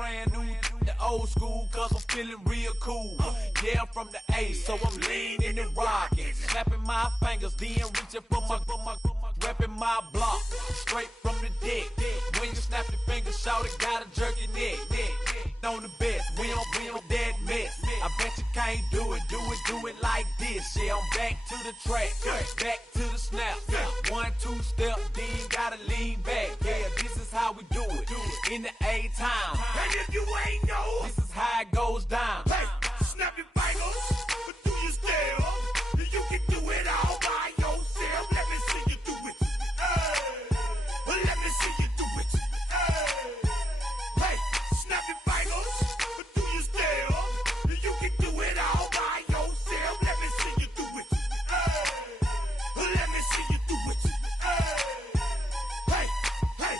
brand new, the old school, cause I'm feeling real cool. Yeah, I'm from the A, so I'm leaning and rocking, snapping my fingers, then reaching for my repping my block, straight from the deck. When you snap your fingers, shout it, gotta jerk your neck. On the best, we don't that mess. I bet you can't do it like this. Yeah, I'm back to the track, back to the snap. 1, 2 step, then gotta lean back. Yeah, this is how we do it in the A-time. And if you ain't know, this is how it goes down. Hey, snap your fingers, but do your step. You can do it all by yourself. Let me see you do it. Let me see you do it. Hey, snap your fingers, but do your step. You can do it all by yourself. Let me see you do it. Let me see you do it. Hey, hey.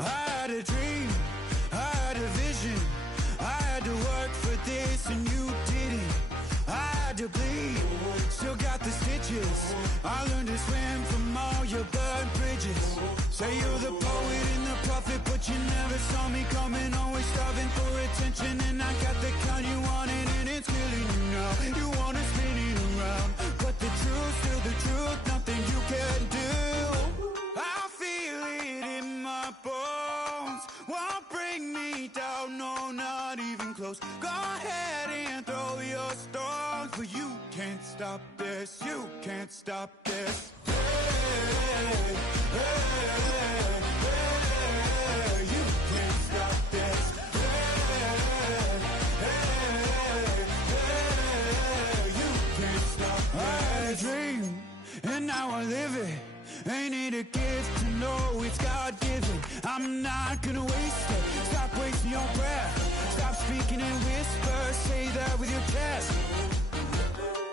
I had a dream, I had a vision, I had to work for this and you didn't. I had to bleed, still got the stitches. I learned to swim from all your burnt bridges. Say you're the poet and the prophet, but you never saw me coming. Always starving for attention, and I got the kind you wanted, and it's killing you now. You wanna spin it around, but the truth's still the truth, nothing you can do. I feel it in my bones, won't bring me down, no, not even close. Go ahead and throw your stones, but you can't stop this, you can't stop this. Hey, hey, hey, you can't stop this. Hey, hey, you can't stop this. I had a dream, and now I live it. Ain't it a gift to know it's God-given? I'm not gonna waste it. Stop wasting your breath. Stop speaking in whispers. Say that with your chest.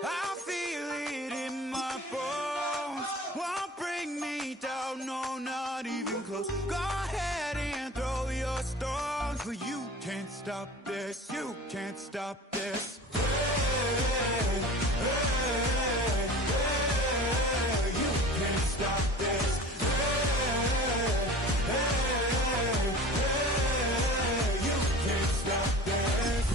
I feel it in my bones. Won't bring me down, no, not even close. Go ahead and throw your stones, but you can't stop this. You can't stop this. Hey, hey, hey, you can't stop this. Hey, you can't stop this.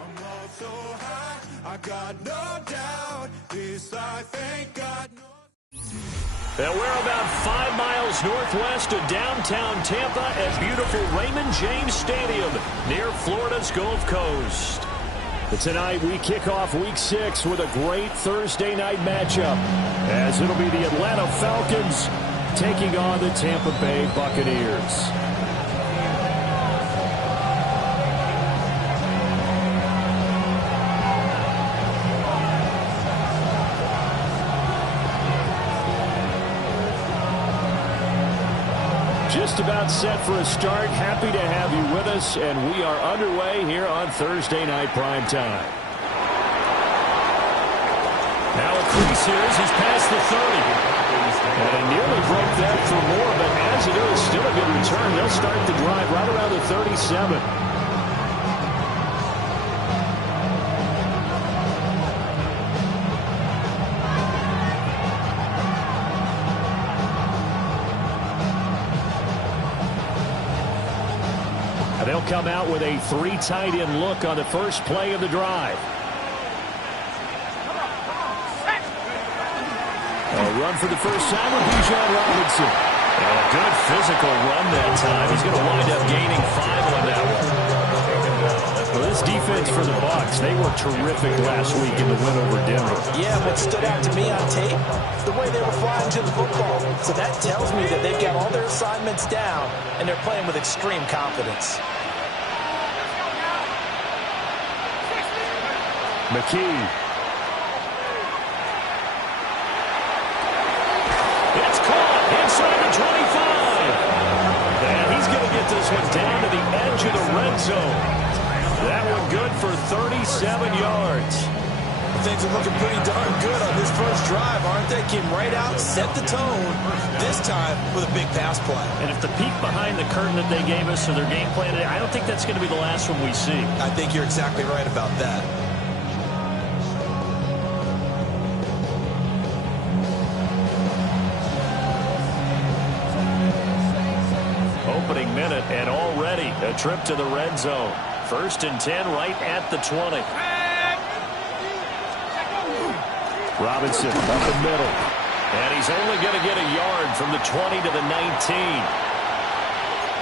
I'm all so high, I got no doubt. This life ain't got no. And we're about 5 miles northwest of downtown Tampa at beautiful Raymond James Stadium near Florida's Gulf Coast. But tonight we kick off Week 6 with a great Thursday night matchup, as it'll be the Atlanta Falcons taking on the Tampa Bay Buccaneers. Just about set for a start. Happy to have you with us, and we are underway here on Thursday Night Prime Time. Now a crease he's past the 30. And he nearly broke that for more, but as it is, still a good return. They'll start the drive right around the 37. They'll come out with a 3 tight end look on the first play of the drive. A run for the first time with Bijan Robinson. And a good physical run that time. He's going to wind up gaining 5 on that one. Well, this defense for the Bucs, they were terrific last week in the win over Denver. Yeah, what stood out to me on tape, the way they were flying to the football. So that tells me that they've got all their assignments down, and they're playing with extreme confidence. McKee. It's caught inside the 25. And he's going to get this one down to the edge of the red zone. That one good for 37 yards. Things are looking pretty darn good on this first drive, aren't they? Came right out, set the tone, this time with a big pass play. And if the peek behind the curtain that they gave us or their game plan, I don't think that's going to be the last one we see. I think you're exactly right about that. Opening minute and already a trip to the red zone. 1st and 10 right at the 20. Robinson up the middle. And he's only going to get a yard from the 20 to the 19.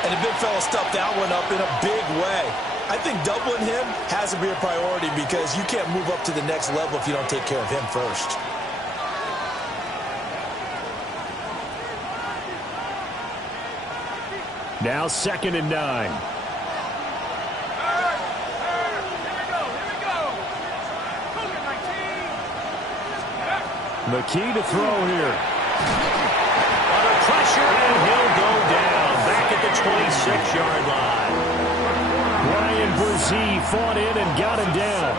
And the big fella stuffed that one up in a big way. I think doubling him has to be a priority because you can't move up to the next level if you don't take care of him first. Now 2nd and 9. McKee to throw here. Under pressure, and he'll go down. Back at the 26-yard line. Brian Brzee fought in and got him down.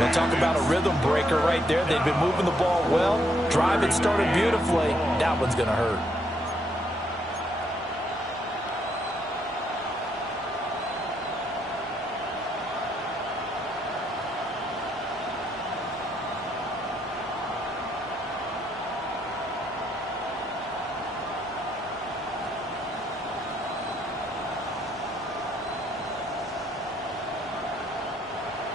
Now talk about a rhythm breaker right there. They've been moving the ball well. Drive it started beautifully. That one's going to hurt.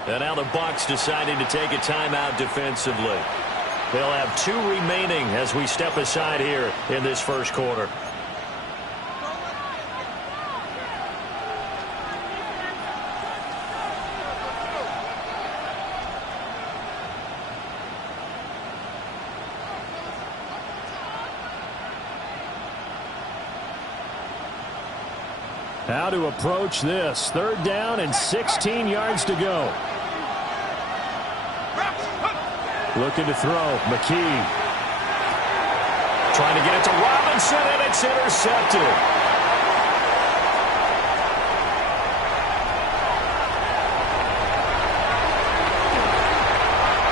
And now the Bucs deciding to take a timeout defensively. They'll have 2 remaining as we step aside here in this first quarter. How to approach this. 3rd down and 16 yards to go. Looking to throw. McKee. Trying to get it to Robinson, and it's intercepted.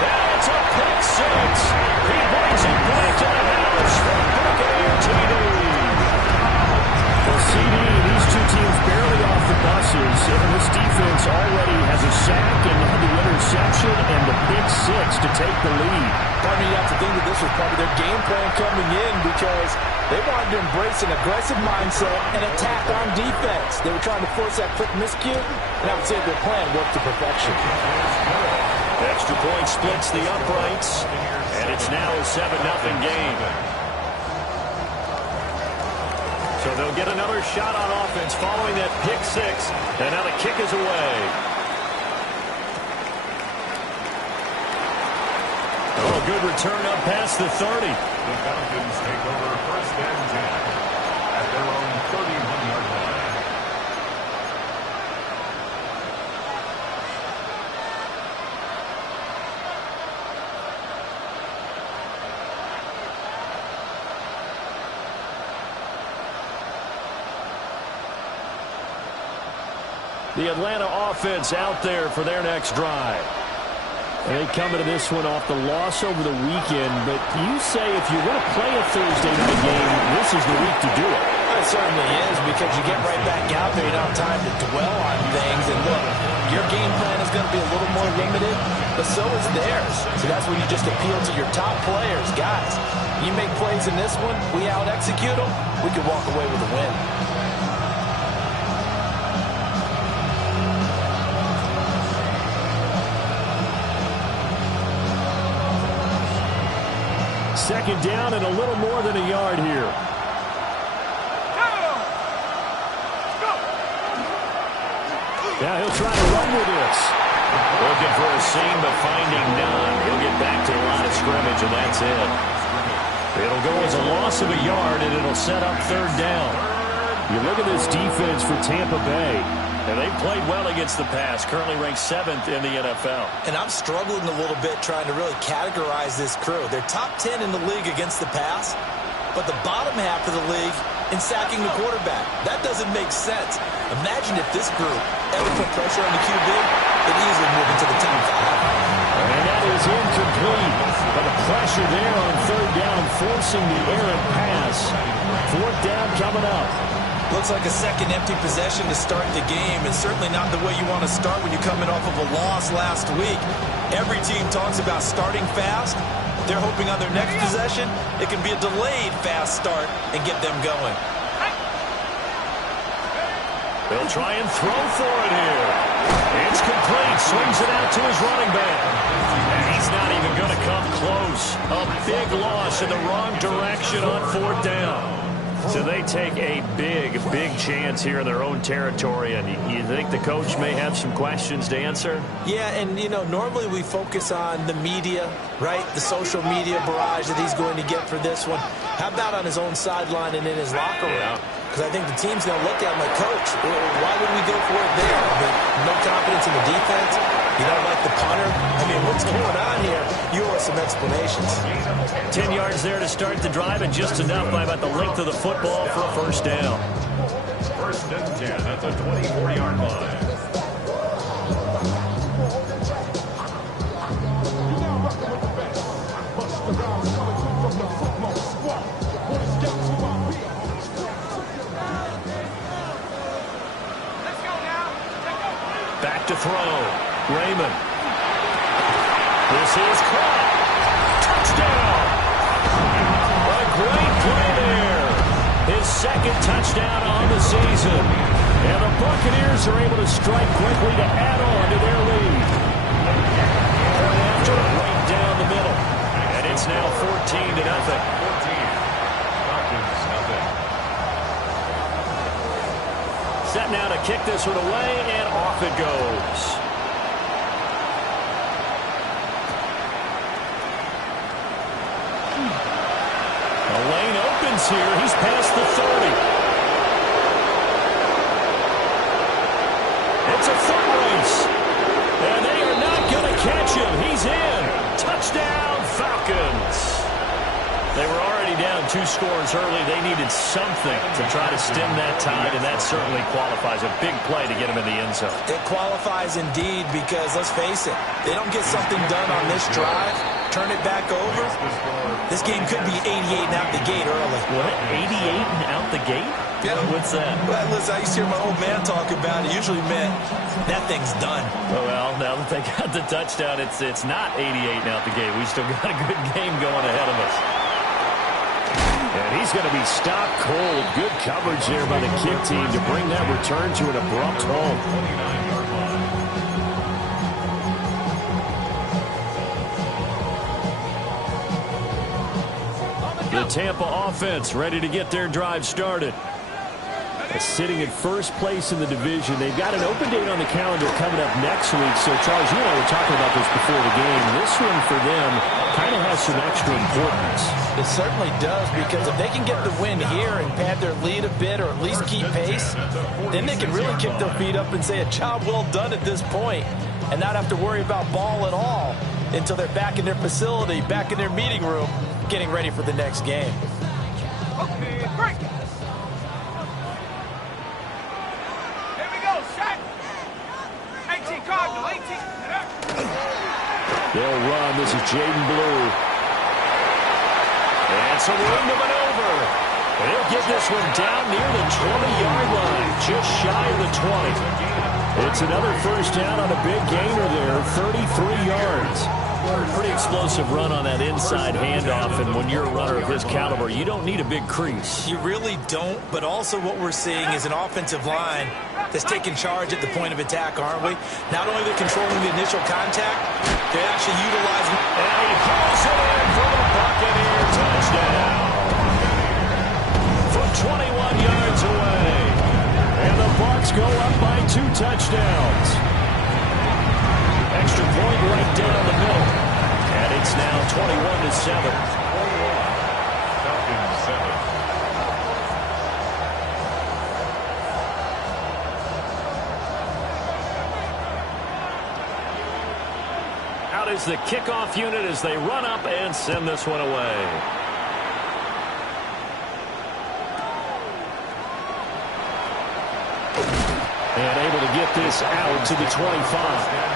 And it's a pick 6. He brings it back to the house for Buccaneer TD. Well, CD, these two teams barely off the buses, and this defense already has a sack and the interception and the pick 6 to take the lead. I mean, you have to think that this was probably their game plan coming in because they wanted to embrace an aggressive mindset and attack on defense. They were trying to force that quick miscue, and I would say their plan worked to perfection. Extra point splits the uprights, and it's now a 7-0 game. So they'll get another shot on offense following that pick 6, and now the kick is away. Oh, good return up past the 30. The Falcons take over 1st and 10 at their own 31-yard line. The Atlanta offense out there for their next drive. They come into this one off the loss over the weekend, but you say if you're going to play a Thursday night game, this is the week to do it. It certainly is because you get right back out there. You don't have time to dwell on things. And look, your game plan is going to be a little more limited, but so is theirs. So that's when you just appeal to your top players. Guys, you make plays in this one, we out-execute them, we could walk away with a win. 2nd down and a little more than a yard here. Now he'll try to run with this. Looking for a seam, but finding none. He'll get back to the line of scrimmage, and that's it. It'll go as a loss of a yard, and it'll set up 3rd down. You look at this defense for Tampa Bay, and they played well against the pass, currently ranked 7th in the NFL. And I'm struggling a little bit trying to really categorize this crew. They're top 10 in the league against the pass, but the bottom half of the league in sacking the quarterback. That doesn't make sense. Imagine if this group ever put pressure on the QB, they'd easily move into the top 5. And that is incomplete. But the pressure there on 3rd down, forcing the errant pass. 4th down coming up. Looks like a second empty possession to start the game, and certainly not the way you want to start when you're coming off of a loss last week. Every team talks about starting fast. They're hoping on their next possession, it can be a delayed fast start and get them going. They'll try and throw for it here. It's complete. Swings it out to his running back. And he's not even going to come close. A big loss in the wrong direction on 4th down. So they take a big, big chance here in their own territory. And you think the coach may have some questions to answer? Yeah, and, you know, normally we focus on the media, right? The social media barrage that he's going to get for this one. How about on his own sideline and in his locker room? Because I think the team's going to look at him like, Coach, why would we go for it there? I mean, no confidence in the defense. You don't like the punter. I mean, what's going on here? You owe us some explanations. 10 yards there to start the drive, and just enough by about the length of the football for a 1st down. 1st and 10 at the 24-yard line. Back to throw. Raymond. This is caught. Touchdown. A great play there. His 2nd touchdown on the season. And the Buccaneers are able to strike quickly to add on to their lead. Point after right down the middle. And it's now 14-0. 14. Falcons, nothing. Set now to kick this one away, and off it goes. The lane opens here. He's past the 30. It's a foot race. And they are not going to catch him. He's in. Touchdown, Falcons. They were already down 2 scores early. They needed something to try to stem that tide, and that certainly qualifies. A big play to get him in the end zone. It qualifies indeed because, let's face it, they don't get something done on this drive, turn it back over, this game could be 88 and out the gate early. What, 88 and out the gate? Yeah. What's that? Well, listen, I used to hear my old man talk about it. Usually meant that thing's done. Well, now that they got the touchdown, it's not 88 and out the gate. We still got a good game going ahead of us. And he's going to be stopped cold. Good coverage there by the kick team to bring that return to an abrupt halt. 29-yard line. The Tampa offense ready to get their drive started. Sitting at first place in the division. They've got an open date on the calendar coming up next week. So, Charles, you and I were talking about this before the game. This one for them kind of has some extra importance. It certainly does, because if they can get the win here and pad their lead a bit or at least keep pace, then they can really kick their feet up and say a job well done at this point and not have to worry about ball at all until they're back in their facility, back in their meeting room, getting ready for the next game. Okay, break. They'll run. This is Jaden Blue. And some room to maneuver. And he'll get this one down near the 20-yard line, just shy of the 20. It's another 1st down on a big gainer there, 33 yards. Pretty explosive run on that inside handoff, and when you're a runner of his caliber, you don't need a big crease. You really don't, but also what we're seeing is an offensive line that's taking charge at the point of attack, aren't we? Not only are they controlling the initial contact, they're actually utilizing... And he hauls it in for the Buccaneer touchdown. From 21 yards away. And the Bucs go up by 2 touchdowns. Extra point right down the middle. And it's now 21-7. Falcons 7. Out is the kickoff unit as they run up and send this one away. And able to get this out to the 25.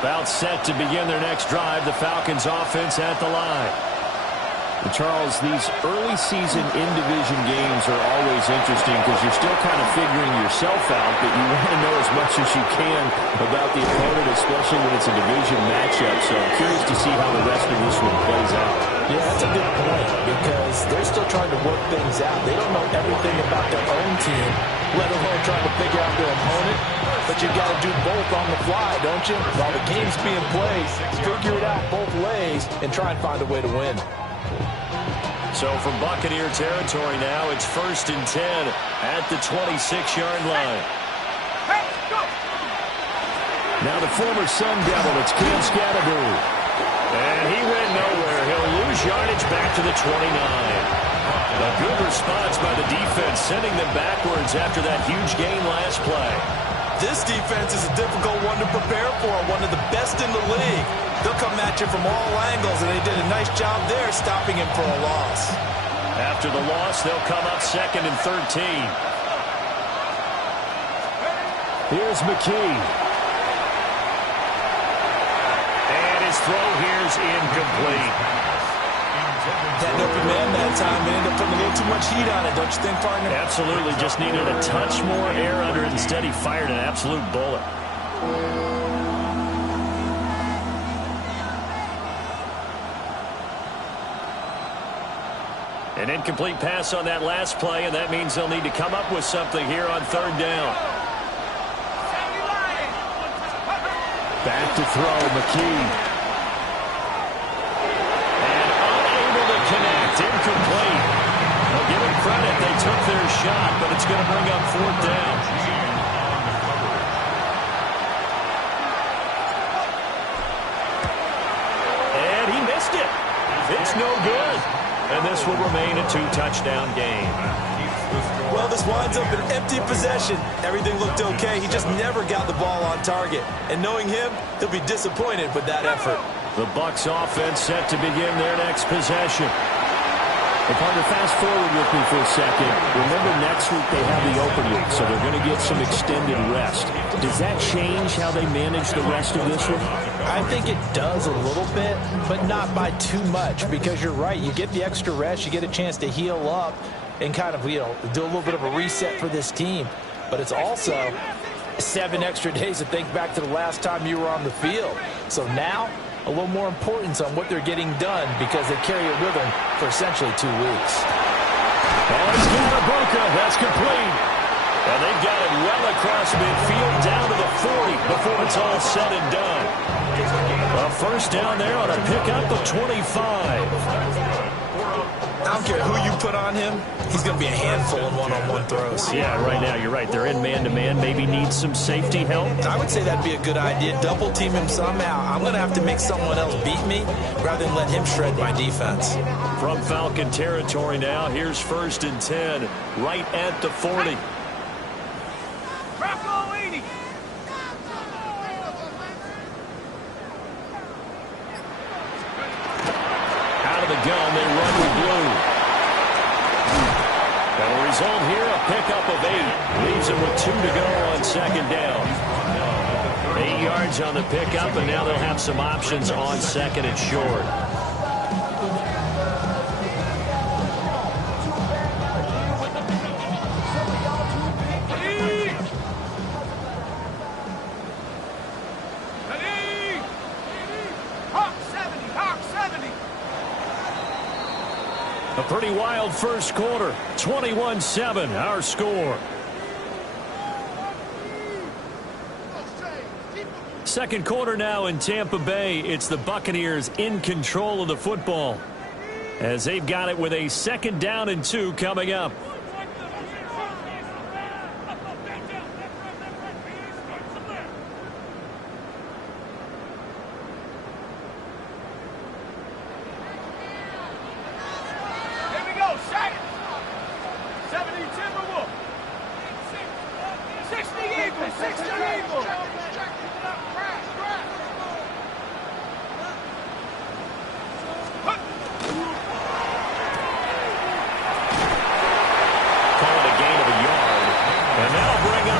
About set to begin their next drive. The Falcons offense at the line. And Charles, these early season in-division games are always interesting because you're still kind of figuring yourself out, but you want to know as much as you can about the opponent, especially when it's a division matchup. So I'm curious to see how the rest of this one plays out. Yeah, that's a good point because they're still trying to work things out. They don't know everything about their own team, let alone trying to figure out their opponent. But you've got to do both on the fly, don't you? While the game's being played, figure it out both ways and try and find a way to win. So from Buccaneer territory now, it's 1st and 10 at the 26-yard line. Now the former Sun Devil, it's Cam Scatterbury. And he went nowhere. He'll lose yardage back to the 29. A good response by the defense, sending them backwards after that huge gain last play. This defense is a difficult one to prepare for, one of the best in the league. They'll come at you from all angles, and they did a nice job there stopping him for a loss. After the loss, they'll come up 2nd and 13. Here's McKee. And his throw here's incomplete. That open man that time, they ended up putting a little too much heat on it, don't you think, partner? Absolutely, just needed a touch more air under it. Instead, he fired an absolute bullet. An incomplete pass on that last play, and that means they'll need to come up with something here on 3rd down. Back to throw, McKee. Connect, incomplete. I'll give them credit. They took their shot, but it's going to bring up 4th down. And he missed it. It's no good. And this will remain a 2-touchdown game. Well, this winds up an empty possession. Everything looked okay. He just never got the ball on target. And knowing him, he'll be disappointed with that effort. The Bucs offense set to begin their next possession. Well, partner, fast forward with me for a second. Remember, next week they have the open week, so they're going to get some extended rest. Does that change how they manage the rest of this one? I think it does a little bit, but not by too much, because you're right. You get the extra rest. You get a chance to heal up and kind of, do a little bit of a reset for this team. But it's also 7 extra days to think back to the last time you were on the field. So now, a little more importance on what they're getting done because they carry it with them for essentially 2 weeks. And it's Ganabuka. That's complete. And they've got it well across midfield down to the 40 before it's all said and done. A 1st down there on a pickup of 25. I don't care who you put on him. He's going to be a handful in one-on-one throws. Yeah, right now you're right. They're in man-to-man. Maybe need some safety help. I would say that'd be a good idea. Double team him somehow. I'm going to have to make someone else beat me rather than let him shred my defense. From Falcon territory now, here's 1st and 10, right at the 40. Out of the gun, they run with blue. And the result here, a pickup of 8. Leaves them with 2 to go on 2nd down. 8 yards on the pickup, and now they'll have some options on 2nd and short. A pretty wild first quarter. 21-7, our score. Second quarter now in Tampa Bay. It's the Buccaneers in control of the football as they've got it with a 2nd down and 2 coming up.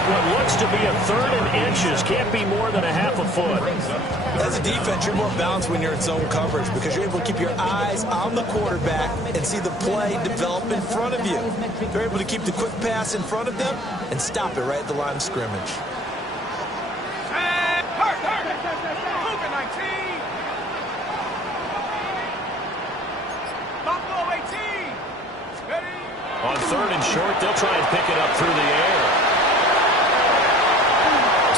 what looks to be a 3rd and inches. Can't be more than a half a foot. As a defense, you're more balanced when you're in zone coverage because you're able to keep your eyes on the quarterback and see the play develop in front of you. You're able to keep the quick pass in front of them and stop it right at the line of scrimmage. On 3rd and short, they'll try and pick it up through the air.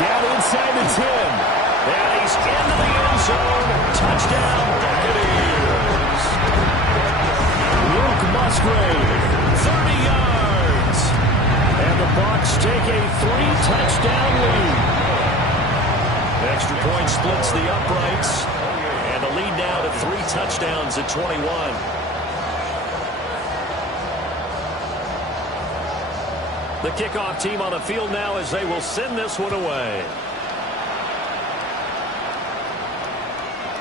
Down inside the 10. And he's into the end zone. Touchdown, Buccaneers. Luke Musgrave, 30 yards. And the Bucs take a 3-touchdown lead. Extra point splits the uprights. And the lead now to 3 touchdowns at 21. The kickoff team on the field now as they will send this one away.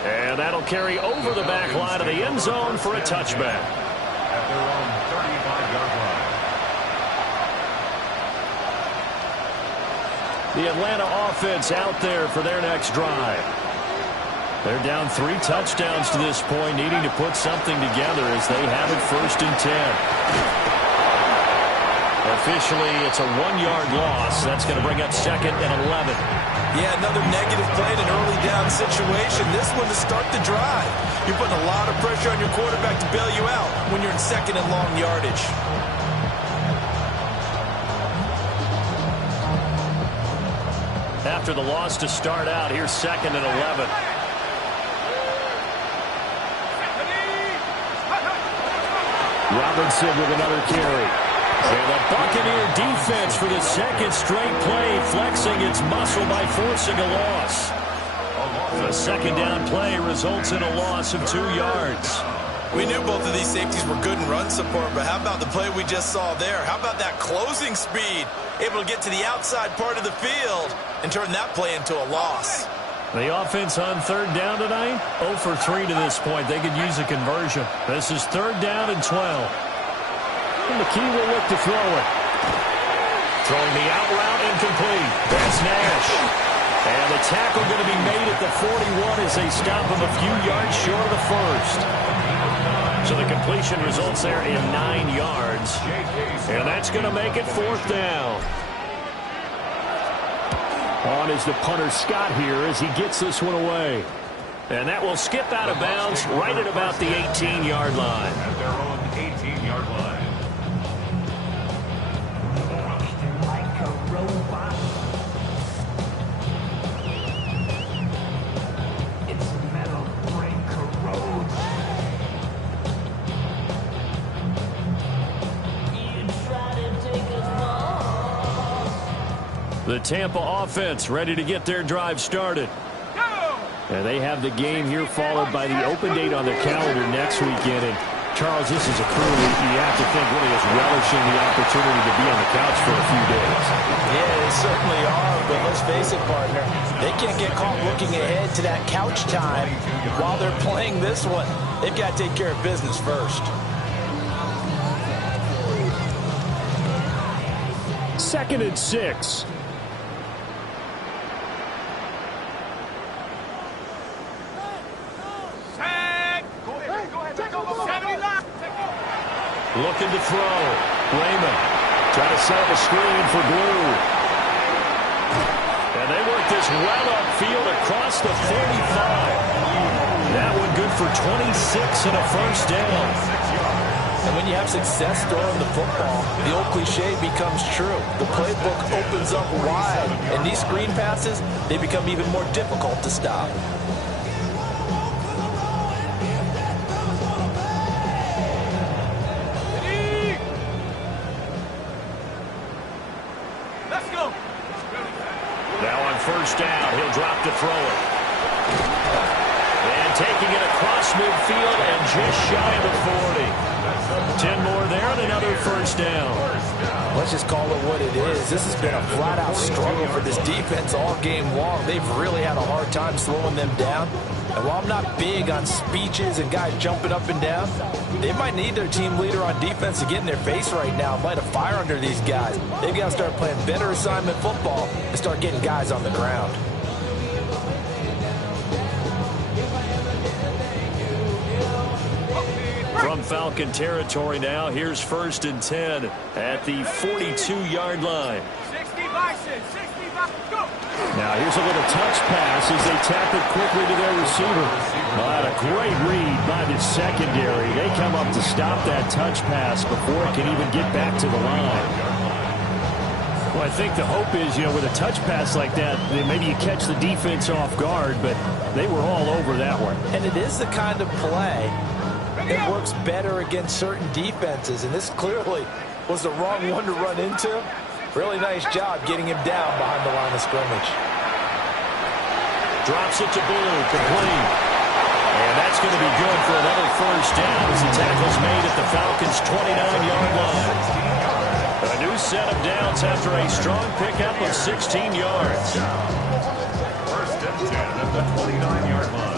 And that'll carry over the back line of the end zone for a touchback. At their own 35-yard line. The Atlanta offense out there for their next drive. They're down 3 touchdowns to this point, needing to put something together as they have it 1st and 10. Officially, it's a 1-yard loss. That's going to bring up 2nd and 11. Yeah, another negative play in an early down situation. This one to start the drive. You're putting a lot of pressure on your quarterback to bail you out when you're in 2nd and long yardage. After the loss to start out, here's 2nd and 11. Robinson with another carry. And the Buccaneer defense for the 2nd straight play, flexing its muscle by forcing a loss. The 2nd down play results in a loss of 2 yards. We knew both of these safeties were good in run support, but how about the play we just saw there? How about that closing speed? Able to get to the outside part of the field and turn that play into a loss. The offense on 3rd down tonight, 0 for 3 to this point. They could use a conversion. This is 3rd down and 12. And McKee will look to throw it. Throwing the out route incomplete. That's Nash. And the tackle going to be made at the 41 as they stop him a few yards short of the 1st. So the completion results there in 9 yards. And that's going to make it 4th down. On is the punter Scott here as he gets this one away. And that will skip out of bounds right at about the 18-yard line. At their own 18-yard line. The Tampa offense ready to get their drive started. And they have the game here followed by the open date on their calendar next weekend. And Charles, this is a crew you have to think really is relishing the opportunity to be on the couch for a few days. Yeah, they certainly are, but let's face it, partner. They can't get caught looking ahead to that couch time while they're playing this one. They've got to take care of business first. 2nd and 6. Looking to throw. Raymond trying to set up a screen for Blue. And they work this well upfield across the 45. That one good for 26 and a 1st down. And when you have success throwing the football, the old cliche becomes true. The playbook opens up wide. And these screen passes, they become even more difficult to stop. Down, he'll drop to throw it. And taking it across midfield and just shy of the 40. 10 more there and another 1st down. Let's just call it what it is. This has been a flat-out struggle for this defense all game long. They've really had a hard time slowing them down. And while I'm not big on speeches and guys jumping up and down, they might need their team leader on defense to get in their face right now, light a fire under these guys. They've got to start playing better assignment football and start getting guys on the ground. From Falcon territory now, here's 1st and 10 at the 42-yard line. 60 boxes, 60 boxes, go! Now here's a little touch pass as they tap it quickly to their receiver. But a great read by the secondary. They come up to stop that touch pass before it can even get back to the line. Well, I think the hope is, with a touch pass like that, maybe you catch the defense off guard, but they were all over that one. And it is the kind of play that works better against certain defenses, and this clearly was the wrong one to run into. Really nice job getting him down behind the line of scrimmage. Drops it to Blue, complete. And that's going to be good for another 1st down as the tackle's made at the Falcons' 29-yard line. A new set of downs after a strong pickup of 16 yards. 1st and 10 at the 29-yard line.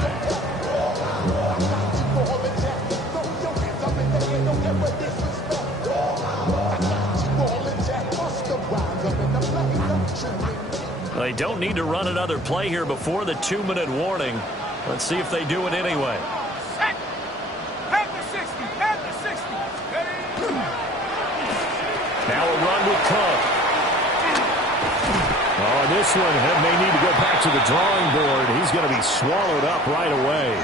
They don't need to run another play here before the 2-minute warning. Let's see if they do it anyway. Set! Have the 60, have the 60! Now a run with Cook. Oh, this one may need to go back to the drawing board. He's going to be swallowed up right away.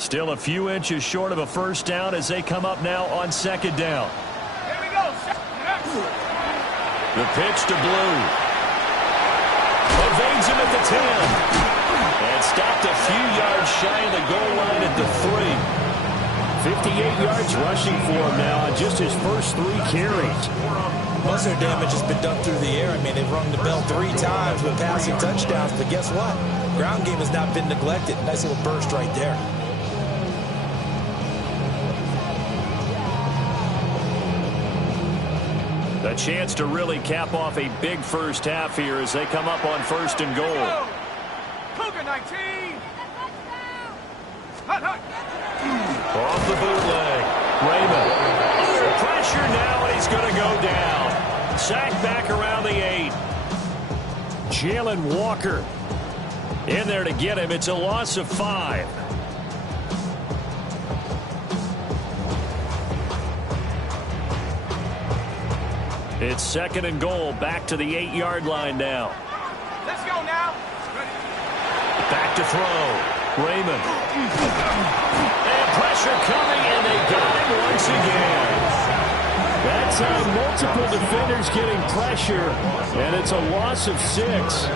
Still a few inches short of a 1st down as they come up now on 2nd down. Here we go. The pitch to Blue. Evades him at the 10. And stopped a few yards shy of the goal line at the 3. 58 yards rushing for him now on just his first 3 carries. Most of their damage has been done through the air. I mean, they've rung the bell 3 times with passing touchdowns, but guess what? Ground game has not been neglected. Nice little burst right there. A chance to really cap off a big 1st half here as they come up on 1st and goal. Cougar 19! Hut, hut! Off the bootleg. Raymond. Under pressure now, and he's going to go down. Sacked back around the 8. Jalen Walker in there to get him. It's a loss of 5. It's 2nd and goal, back to the 8-yard line now. Let's go now. Back to throw. Raymond. And pressure coming, and they got him once again. That time, multiple defenders getting pressure, and it's a loss of 6.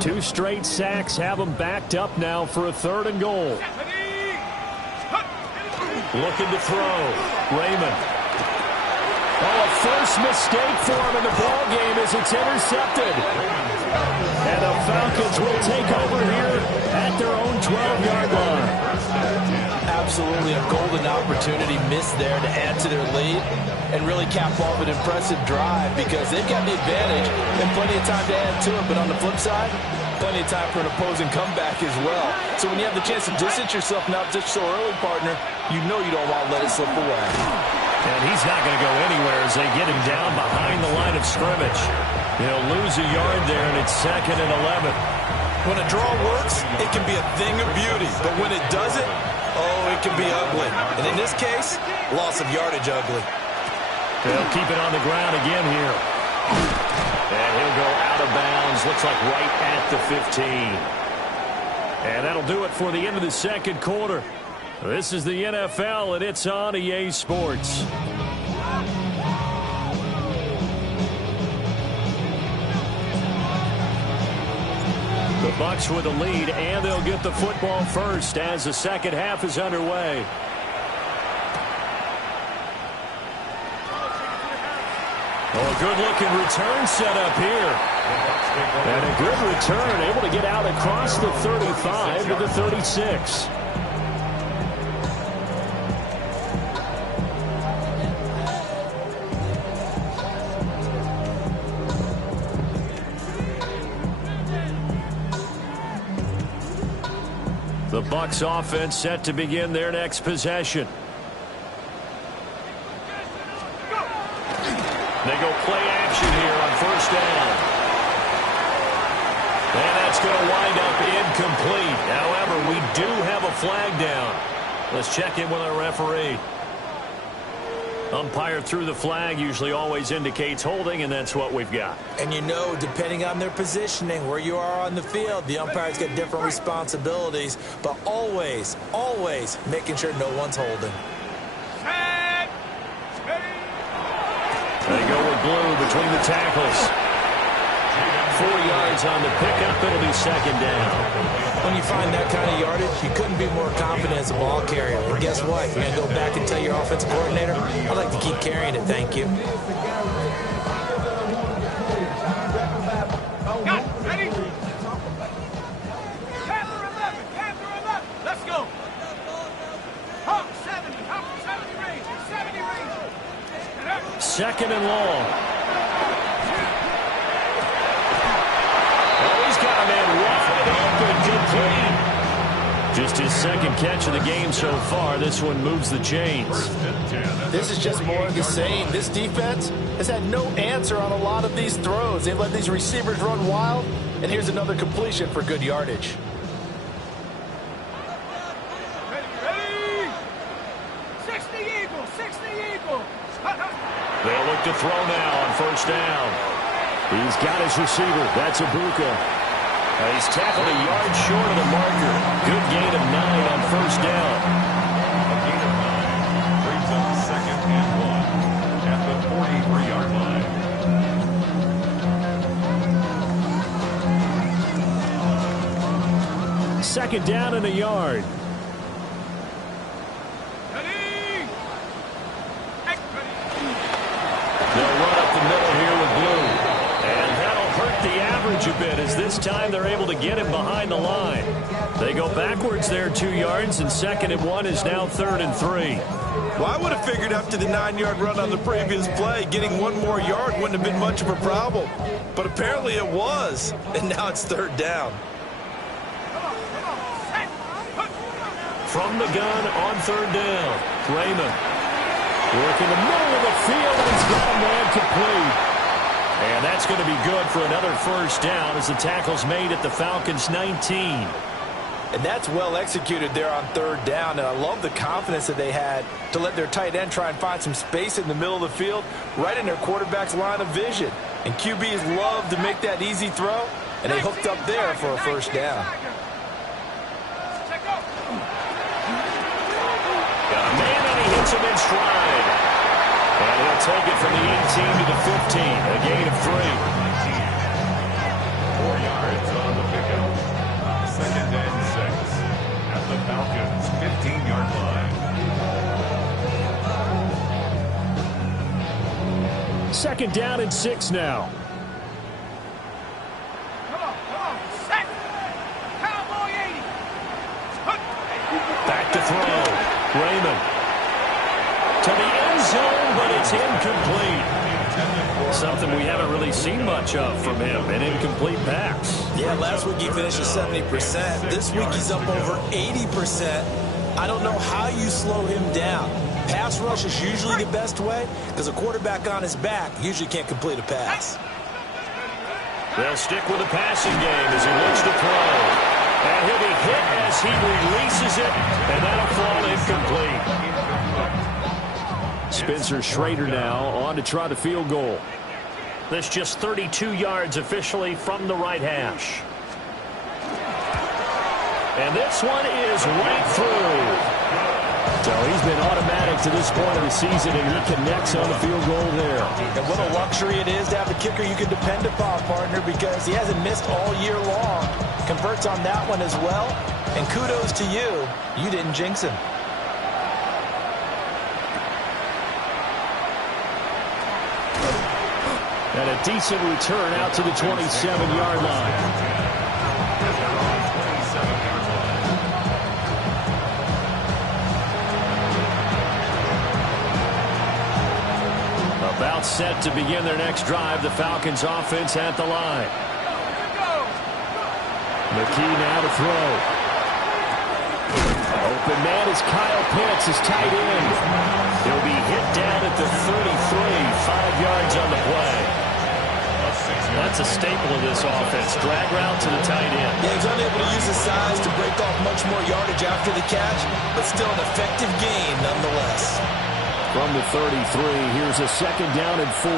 Two straight sacks have them backed up now for a 3rd and goal. Looking to throw. Raymond. Oh, a first mistake for him in the ball game as it's intercepted. And the Falcons will take over here at their own 12-yard line. Absolutely a golden opportunity missed there to add to their lead and really cap off an impressive drive because they've got the advantage and plenty of time to add to it. But on the flip side, plenty of time for an opposing comeback as well. So when you have the chance to distance yourself not just so early, partner, you know you don't want to let it slip away. And he's not going to go anywhere as they get him down behind the line of scrimmage. He'll lose a yard there, and it's 2nd and 11. When a draw works, it can be a thing of beauty. But when it doesn't, oh, it can be ugly. And in this case, loss of yardage ugly. They'll keep it on the ground again here. And he'll go out of bounds. Looks like right at the 15. And that'll do it for the end of the 2nd quarter. This is the NFL, and it's on EA Sports. The Bucs with the lead, and they'll get the football first as the second half is underway. Oh, good-looking return set up here. And a good return, able to get out across the 35 to the 36. The Bucs offense set to begin their next possession. They go play action here on first down. And that's going to wind up incomplete. However, we do have a flag down. Let's check in with our referee. Umpire threw the flag, usually always indicates holding, and that's what we've got. And you know, depending on their positioning, where you are on the field, the umpires get different responsibilities, but always, always making sure no one's holding. They go with blue between the tackles. 4 yards on the pickup. It'll be second down. When you find that kind of yardage, you couldn't be more confident as a ball carrier. And guess what? You're going to go back and tell your offensive coordinator, I'd like to keep carrying it, thank you. Ready? Panther 11, Panther 11. Let's go. Hawk 70, Hawk 70 range, 70 range. Second and long. He's got a man wide open, complete. Just his second catch of the game so far. This one moves the chains. This is just more of the same. This defense has had no answer on a lot of these throws. They've let these receivers run wild, and here's another completion for good yardage. Ready? 60 Eagles, 60 Eagles. They'll look to throw now on first down. He's got his receiver. That's Ibuka. He's tackled a yard short of the marker. Good gain of 9 on first down. A gain of 9 brings up second and 1 at the 43-yard line. Second down and a yard. They'll run up the middle here with blue. And that'll hurt the average a bit as this time they're able to get him behind the line. They go backwards there 2 yards, and second and 1 is now third and 3. Well, I would have figured after the 9-yard run on the previous play, getting 1 more yard wouldn't have been much of a problem. But apparently it was, and now it's third down. From the gun on third down, Raymond. Working the middle of the field, and he's got a man complete. And that's going to be good for another first down as the tackle's made at the Falcons' 19. And that's well executed there on third down. And I love the confidence that they had to let their tight end try and find some space in the middle of the field, right in their quarterback's line of vision. And QBs love to make that easy throw, and they hooked up there for a first down. Got a man, and he hits him in stride. And he'll take it from the 18 to the 15, a gain of 3. 4 yards on the pickup. Second and 6 at the Falcons' 15-yard line. Second down and 6 now. Come on, set. Cowboy 80. Back to throw. Raymond. To the end zone, but it's incomplete. Something we haven't really seen much of from him, an incomplete pass. Yeah, last week he finished at 70%. This week he's up over 80%. I don't know how you slow him down. Pass rush is usually the best way because a quarterback on his back usually can't complete a pass. They'll stick with the passing game as he looks to throw. And he'll be hit as he releases it, and that'll fall incomplete. Spencer Schrader now on to try the field goal. This just 32 yards officially from the right hash. And this one is right through. So he's been automatic to this point of the season, and he connects on the field goal there. And what a luxury it is to have a kicker you can depend upon, partner, because he hasn't missed all year long. Converts on that one as well. And kudos to you. You didn't jinx him. And a decent return out to the 27-yard line. About set to begin their next drive. The Falcons offense at the line. McKee now to throw. Open man is Kyle Pitts, his tight end. He'll be hit down at the 33, 5 yards on the play. That's a staple of this offense. Drag route to the tight end. Yeah, he's unable to use his size to break off much more yardage after the catch, but still an effective gain nonetheless. From the 33, here's a 2nd down and 4.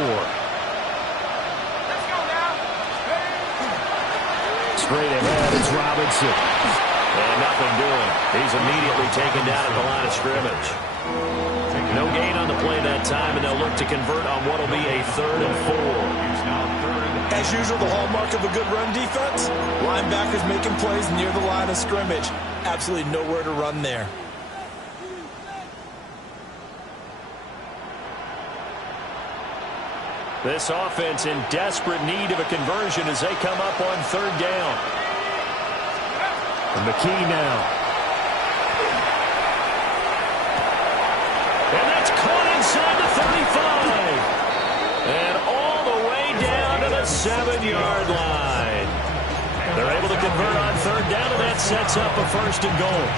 Straight ahead is Robinson. And nothing doing. He's immediately taken down at the line of scrimmage. No gain on the play that time, and they'll look to convert on what will be a 3rd and 4. As usual, the hallmark of a good run defense, linebackers making plays near the line of scrimmage. Absolutely nowhere to run there. This offense in desperate need of a conversion as they come up on 3rd down. And McKee now. And that's caught inside the 35. And all the way down to the 7-yard line. They're able to convert on 3rd down, and that sets up a 1st and goal.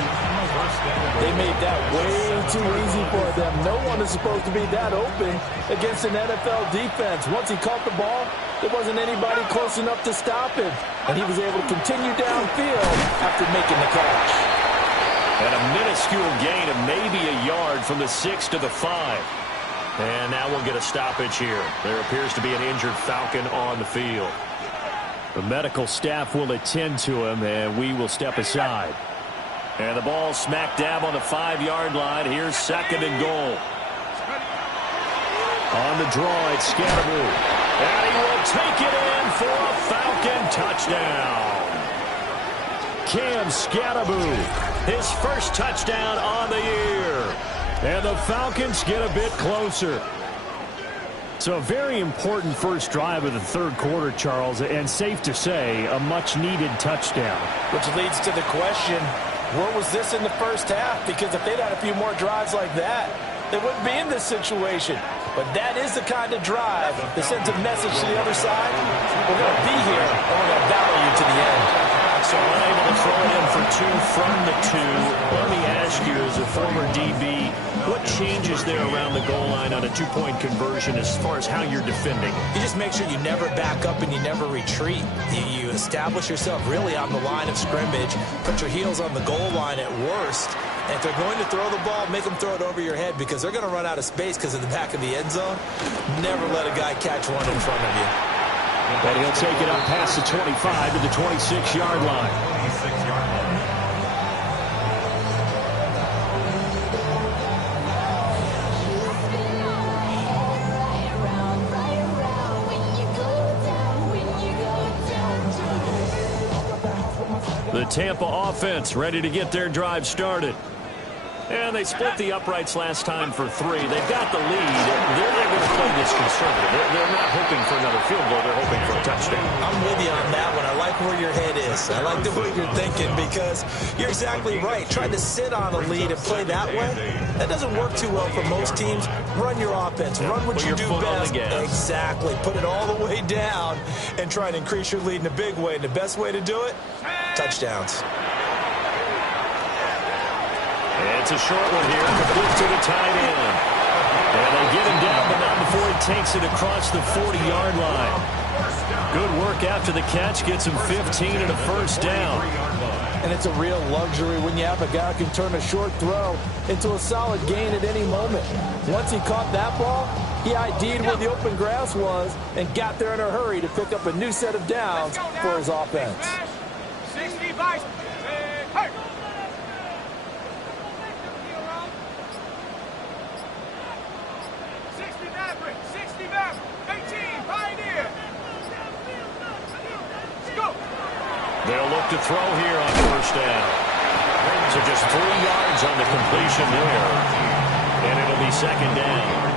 They made that way too easy for them. No one is supposed to be that open against an NFL defense. Once he caught the ball, there wasn't anybody close enough to stop him. And he was able to continue downfield after making the catch. And a minuscule gain of maybe a yard from the 6 to the 5. And now we'll get a stoppage here. There appears to be an injured Falcon on the field. The medical staff will attend to him, and we will step aside. And the ball smack dab on the 5-yard line. Here's 2nd and goal. On the draw, it's Scatteroo. And he will take it in for a Falcon touchdown. Cam Scatteroo, his 1st touchdown on the year. And the Falcons get a bit closer. So a very important first drive of the 3rd quarter, Charles, and safe to say, a much-needed touchdown. Which leads to the question, where was this in the first half? Because if they'd had a few more drives like that, they wouldn't be in this situation. But that is the kind of drive that sends a message to the other side. We're going to be here, and we're going to battle you to the end. So unable to throw it in for 2 from the 2. Let me ask you, as a former DB, what changes there around the goal line on a 2-point conversion as far as how you're defending? You just make sure you never back up and you never retreat. You establish yourself really on the line of scrimmage, put your heels on the goal line at worst, and if they're going to throw the ball, make them throw it over your head because they're going to run out of space because of the back of the end zone. Never let a guy catch one in front of you. And he'll take it up past the 25 to the 26-yard line. 26-yard line. The Tampa offense ready to get their drive started. And they split the uprights last time for 3. They've got the lead. They're not going to play this conservative. They're not hoping for another field goal. They're hoping for a touchdown. I'm with you on that one. I like where your head is. I like the way you're thinking because you're exactly right. Trying to sit on a lead and play that way, that doesn't work too well for most teams. Run your offense. Run what you do best. Exactly. Put it all the way down and try and increase your lead in a big way. And the best way to do it, touchdowns. It's a short one here, complete to the tight end. And they get him down, but not before he takes it across the 40-yard line. Good work after the catch, gets him 15 and a 1st down. And it's a real luxury when you have a guy who can turn a short throw into a solid gain at any moment. Once he caught that ball, he ID'd where the open grass was and got there in a hurry to pick up a new set of downs for his offense. 65. Hey. They'll look to throw here on first down. So just 3 yards on the completion there. And it'll be second down.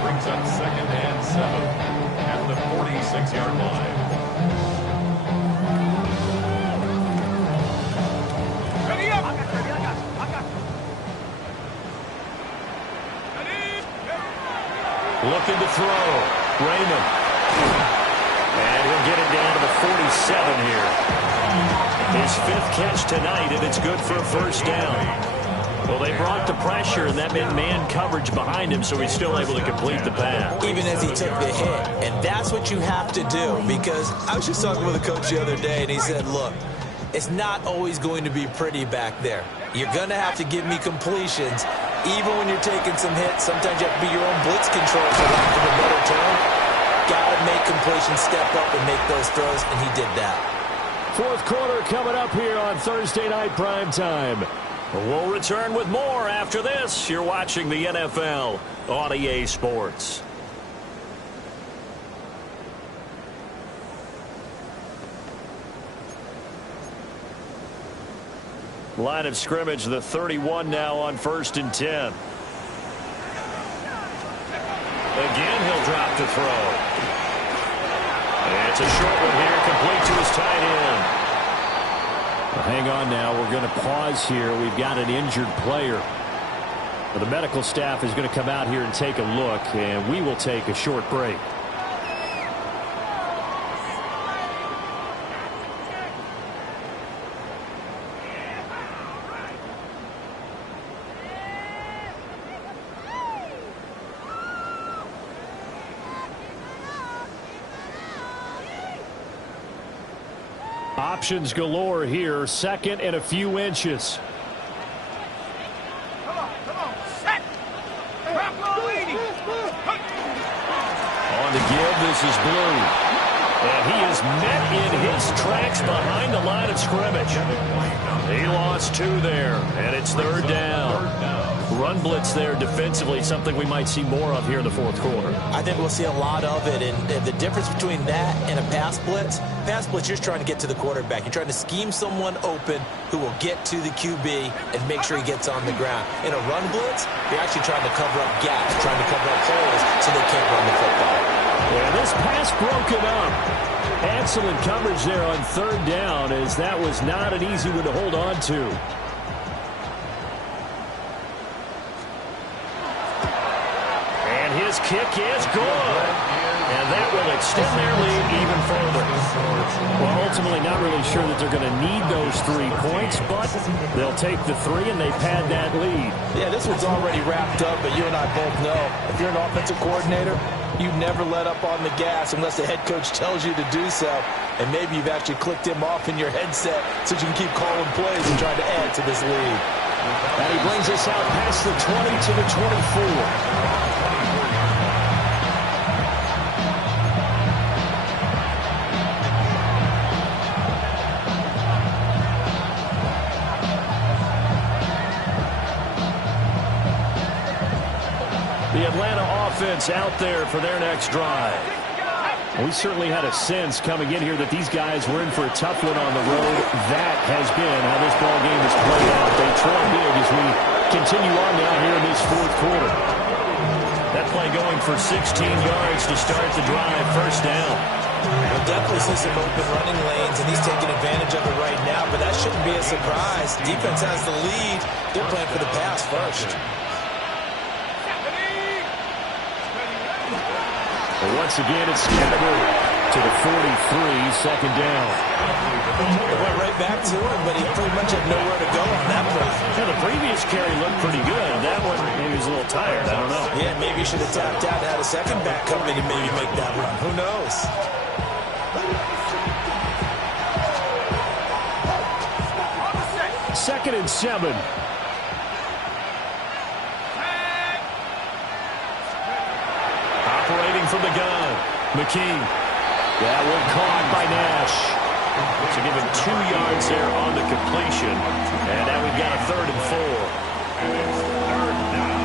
Brings up second and 7 at the 46-yard line. Looking to throw. Raymond. And he'll get it down to the 47 here. His 5th catch tonight, and it's good for a first down. Well, they brought the pressure, and that meant man coverage behind him, so he's still able to complete the pass. Even as he took the hit. And that's what you have to do, because I was just talking with a coach the other day, and he said, look, it's not always going to be pretty back there. You're going to have to give me completions. Even when you're taking some hits, sometimes you have to be your own blitz control, for lack of a better term. Got to make completions, step up and make those throws, and he did that. Fourth quarter coming up here on Thursday Night Primetime. We'll return with more after this. You're watching the NFL on EA Sports. Line of scrimmage, the 31 now on 1st and 10. Again, he'll drop to throw. And it's a short one here, complete to his tight end. Well, hang on now. We're going to pause here. We've got an injured player. Well, the medical staff is going to come out here and take a look, and we will take a short break. Options galore here. 2nd and a few inches. Come on, set. On the give, this is Blue. And he is met in his tracks behind the line of scrimmage. He lost 2 there, and it's 3rd down. Run blitz there defensively, something we might see more of here in the 4th quarter. I think we'll see a lot of it, and the difference between that and a pass blitz, you're just trying to get to the quarterback. You're trying to scheme someone open who will get to the QB and make sure he gets on the ground. In a run blitz, you're actually trying to cover up gaps, trying to cover up holes so they can't run the football. Yeah, this pass broken up. Excellent coverage there on 3rd down, as that was not an easy one to hold on to. His kick is good. And that will extend their lead even further. Well, ultimately not really sure that they're going to need those 3 points, but they'll take the 3 and they pad that lead. Yeah, this one's already wrapped up, but you and I both know if you're an offensive coordinator, you never let up on the gas unless the head coach tells you to do so. And maybe you've actually clicked him off in your headset so you can keep calling plays and trying to add to this lead. And he brings us out past the 20 to the 24. The Atlanta offense out there for their next drive. We certainly had a sense coming in here that these guys were in for a tough one on the road. That has been how this ball game has played out. They trail big as we continue on now here in this 4th quarter. That play going for 16 yards to start the drive. First down. We'll definitely see some open running lanes, and he's taking advantage of it right now, but that shouldn't be a surprise. Defense has the lead. They're playing for the pass first. Once again, it's scattered to the 43, 2nd down. It went right back to him, but he pretty much had nowhere to go on that play. Yeah, the previous carry looked pretty good. That one, maybe he was a little tired. I don't know. Yeah, maybe he should have tapped out and had a second back come in and maybe make that run. Who knows? Second and 7. Operating from the gun, McKee. That one caught by Nash. So give him 2 yards there on the completion. And now we've got a 3rd and 4. And it's 3rd down.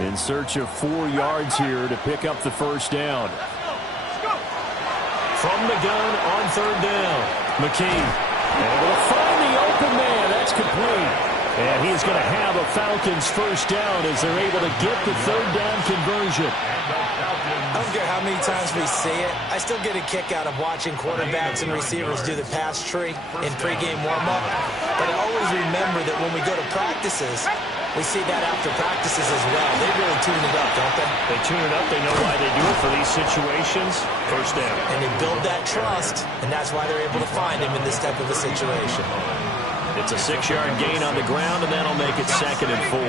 In search of 4 yards here to pick up the first down. From the gun on third down, McKee able to find the open man. That's complete. And he's going to have a Falcons first down as they're able to get the third down conversion. I don't care how many times we see it. I still get a kick out of watching quarterbacks and receivers do the pass tree in pregame warm-up. But I always remember that when we go to practices, we see that after practices as well. They really tune it up, don't they? They tune it up. They know why they do it for these situations. First down. And they build that trust, and that's why they're able to find him in this type of a situation. It's a 6-yard gain on the ground, and that'll make it 2nd and 4.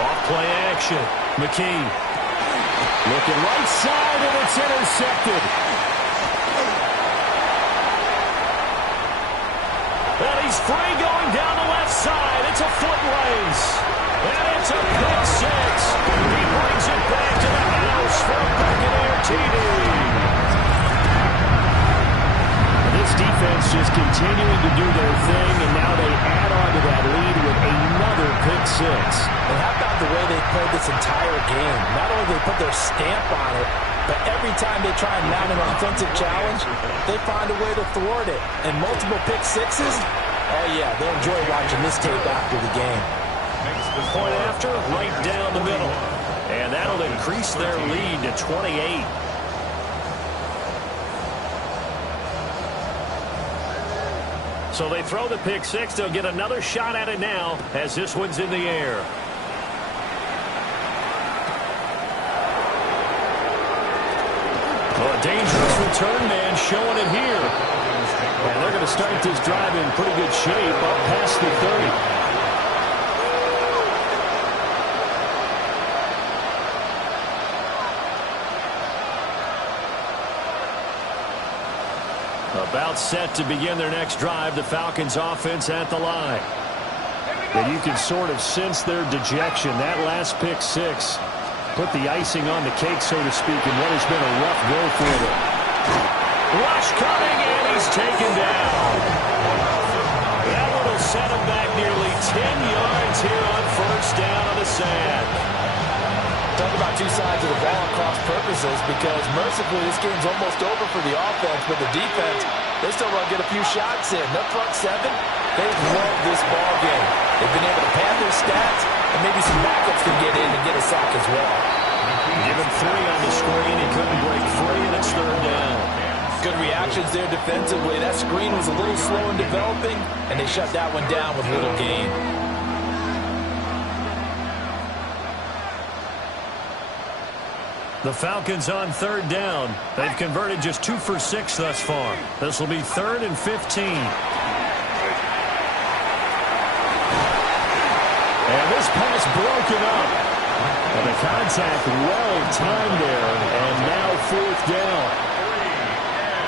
Off-play action. McKee. Looking right side, and it's intercepted. And he's free going down the left side. It's a foot race. And it's a pick 6. He brings it back to the house for a Buccaneer TD. This defense just continuing to do their thing, and now they add on to that lead with another pick 6. And how about the way they played this entire game? Not only do they put their stamp on it, but every time they try and mount an offensive challenge, they find a way to thwart it. And multiple pick 6s, oh yeah, they'll enjoy watching this tape after the game. Point after, right down the middle. And that'll increase their lead to 28. So they throw the pick 6. They'll get another shot at it now as this one's in the air. Oh, a dangerous return man showing it here. And they're going to start this drive in pretty good shape up past the 30. About set to begin their next drive. The Falcons offense at the line. And you can sort of sense their dejection. That last pick 6 put the icing on the cake, so to speak, in what has been a rough go for them. Rush coming, and he's taken down. That one will set him back nearly 10 yards here on first down on the sand. Talk about two sides of the ball at cross purposes, because mercifully this game's almost over for the offense, but the defense, they still want to get a few shots in. Their front 7, they've loved this ball game. They've been able to pad their stats, and maybe some backups can get in and get a sack as well. Given 3 on the screen, he couldn't break free, and it's third down. Good reactions there defensively. That screen was a little slow in developing, and they shut that one down with little gain. The Falcons on third down. They've converted just 2 for 6 thus far. This will be 3rd and 15. And this pass broken up. And the contact well timed there. And now 4th down.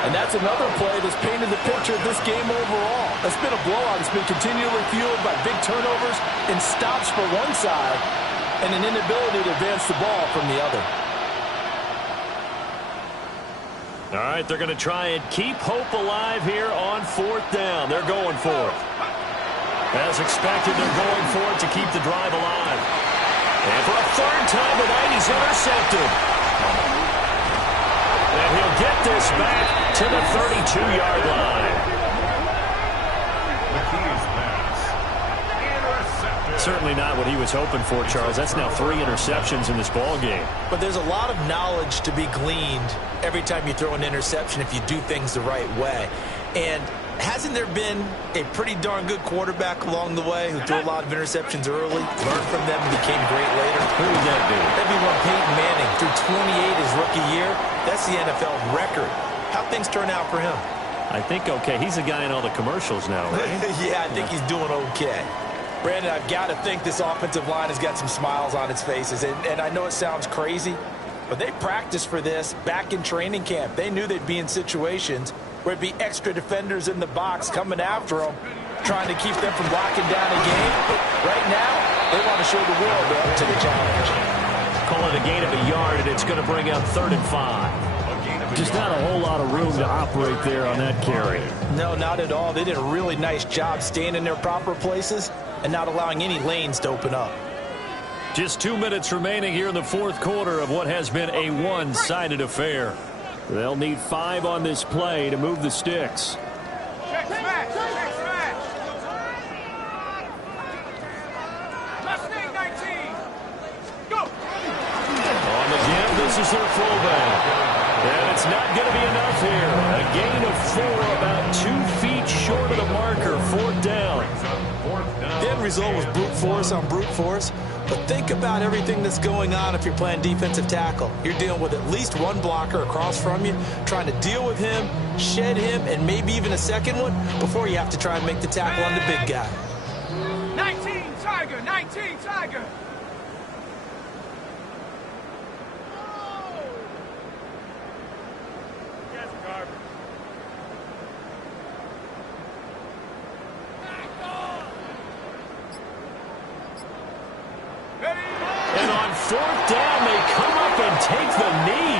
And that's another play that's painted the picture of this game overall. It's been a blowout. It's been continually fueled by big turnovers and stops for one side and an inability to advance the ball from the other. All right, they're going to try and keep hope alive here on 4th down. They're going for it. As expected, they're going for it to keep the drive alive. And for a 3rd time tonight, he's intercepted. And he'll get this back to the 32-yard line. Certainly not what he was hoping for, Charles. That's now 3 interceptions in this ball game. But there's a lot of knowledge to be gleaned every time you throw an interception if you do things the right way. And hasn't there been a pretty darn good quarterback along the way who threw a lot of interceptions early, learned from them, and became great later? Who would that be? That'd be one Peyton Manning. Threw 28 his rookie year. That's the NFL record. How'd things turn out for him? I think okay. He's a guy in all the commercials now, right? Yeah, I think he's doing okay. Brandon, I've got to think this offensive line has got some smiles on its faces. And I know it sounds crazy, but they practiced for this back in training camp. They knew they'd be in situations where it'd be extra defenders in the box coming after them, trying to keep them from locking down a game. Right now, they want to show the world they're up to the challenge. Call it a gain of a yard, and it's going to bring up 3rd and 5. Just not a whole lot of room to operate there on that carry. No, not at all. They did a really nice job staying in their proper places and not allowing any lanes to open up. Just 2 minutes remaining here in the fourth quarter of what has been a one-sided affair. They'll need 5 on this play to move the sticks. Check smash. Check smash. Mustang 19. Go. On the give, this is their fullback. And it's not going to be enough here. A gain of 4, about 2 feet short of the marker, 4th down. The end result was brute force on brute force. But think about everything that's going on if you're playing defensive tackle. You're dealing with at least one blocker across from you, trying to deal with him, shed him, and maybe even a second one before you have to try and make the tackle on the big guy. 19 Tiger. 19 Tiger. And on 4th down, they come up and take the knee.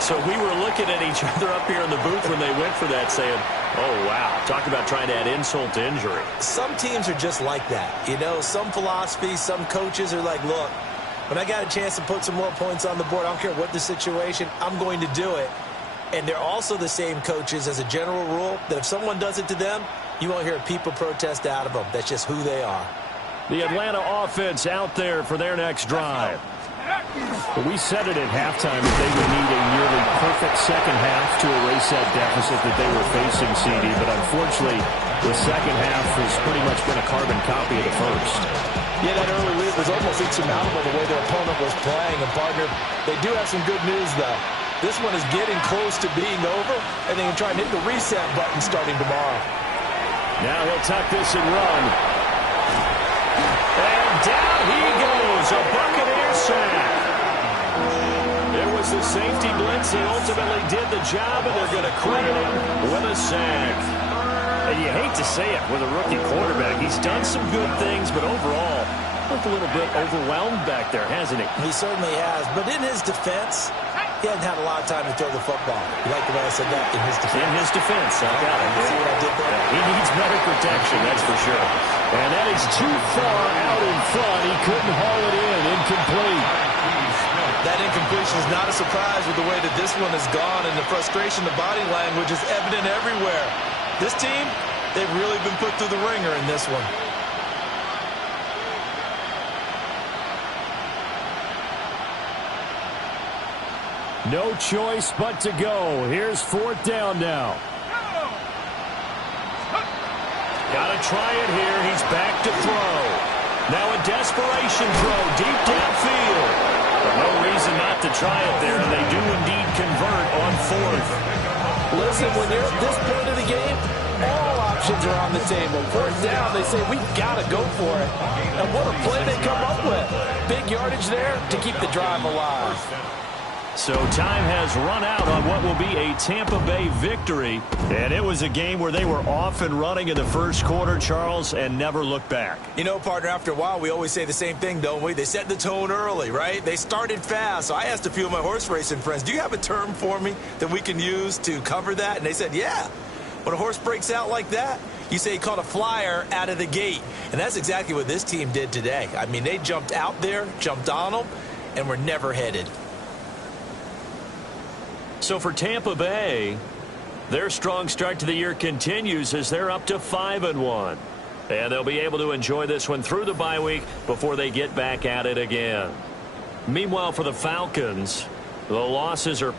So we were looking at each other up here in the booth when they went for that, saying, oh, wow. Talk about trying to add insult to injury. Some teams are just like that. You know, some philosophies, some coaches are like, look, when I got a chance to put some more points on the board, I don't care what the situation, I'm going to do it. And they're also the same coaches as a general rule that if someone does it to them, you won't hear a people protest out of them. That's just who they are. The Atlanta offense out there for their next drive. But we said it at halftime that they would need a nearly perfect second half to erase that deficit that they were facing, CD. But unfortunately, the second half has pretty much been a carbon copy of the first. Yeah, that early lead was almost insurmountable the way their opponent was playing. And, partner, they do have some good news, though. This one is getting close to being over, and they can try and hit the reset button starting tomorrow. Now he'll tuck this and run. And down he goes, a Buccaneers sack. It was the safety blitz that ultimately did the job, and they're going to credit him with a sack. And you hate to say it with a rookie quarterback. He's done some good things, but overall, looked a little bit overwhelmed back there, hasn't he? He certainly has. But in his defense, he hasn't had a lot of time to throw the football. You like the way I said that? In his defense. In his defense. I got it. See what I did there? Yeah, he needs better protection, that's for sure. And that is too far out in front. He couldn't haul it in. Incomplete. That incompletion is not a surprise with the way that this one has gone, and the frustration, the body language is evident everywhere. This team, they've really been put through the ringer in this one. No choice but to go. Here's 4th down now. Got to try it here. He's back to throw. Now a desperation throw deep downfield. But no reason not to try it there. And they do indeed convert on 4th. Listen, when you're at this point of the game, all options are on the table. 4th down, they say, we've got to go for it. And what a play they come up with. Big yardage there to keep the drive alive. So time has run out on what will be a Tampa Bay victory. And it was a game where they were off and running in the first quarter, Charles, and never looked back. You know, partner, after a while, we always say the same thing, don't we? They set the tone early, right? They started fast. So I asked a few of my horse racing friends, do you have a term for me that we can use to cover that? And they said, yeah. When a horse breaks out like that, you say he caught a flyer out of the gate. And that's exactly what this team did today. I mean, they jumped out there, jumped on them, and were never headed. So for Tampa Bay, their strong start to the year continues as they're up to 5-1. And they'll be able to enjoy this one through the bye week before they get back at it again. Meanwhile, for the Falcons, the losses are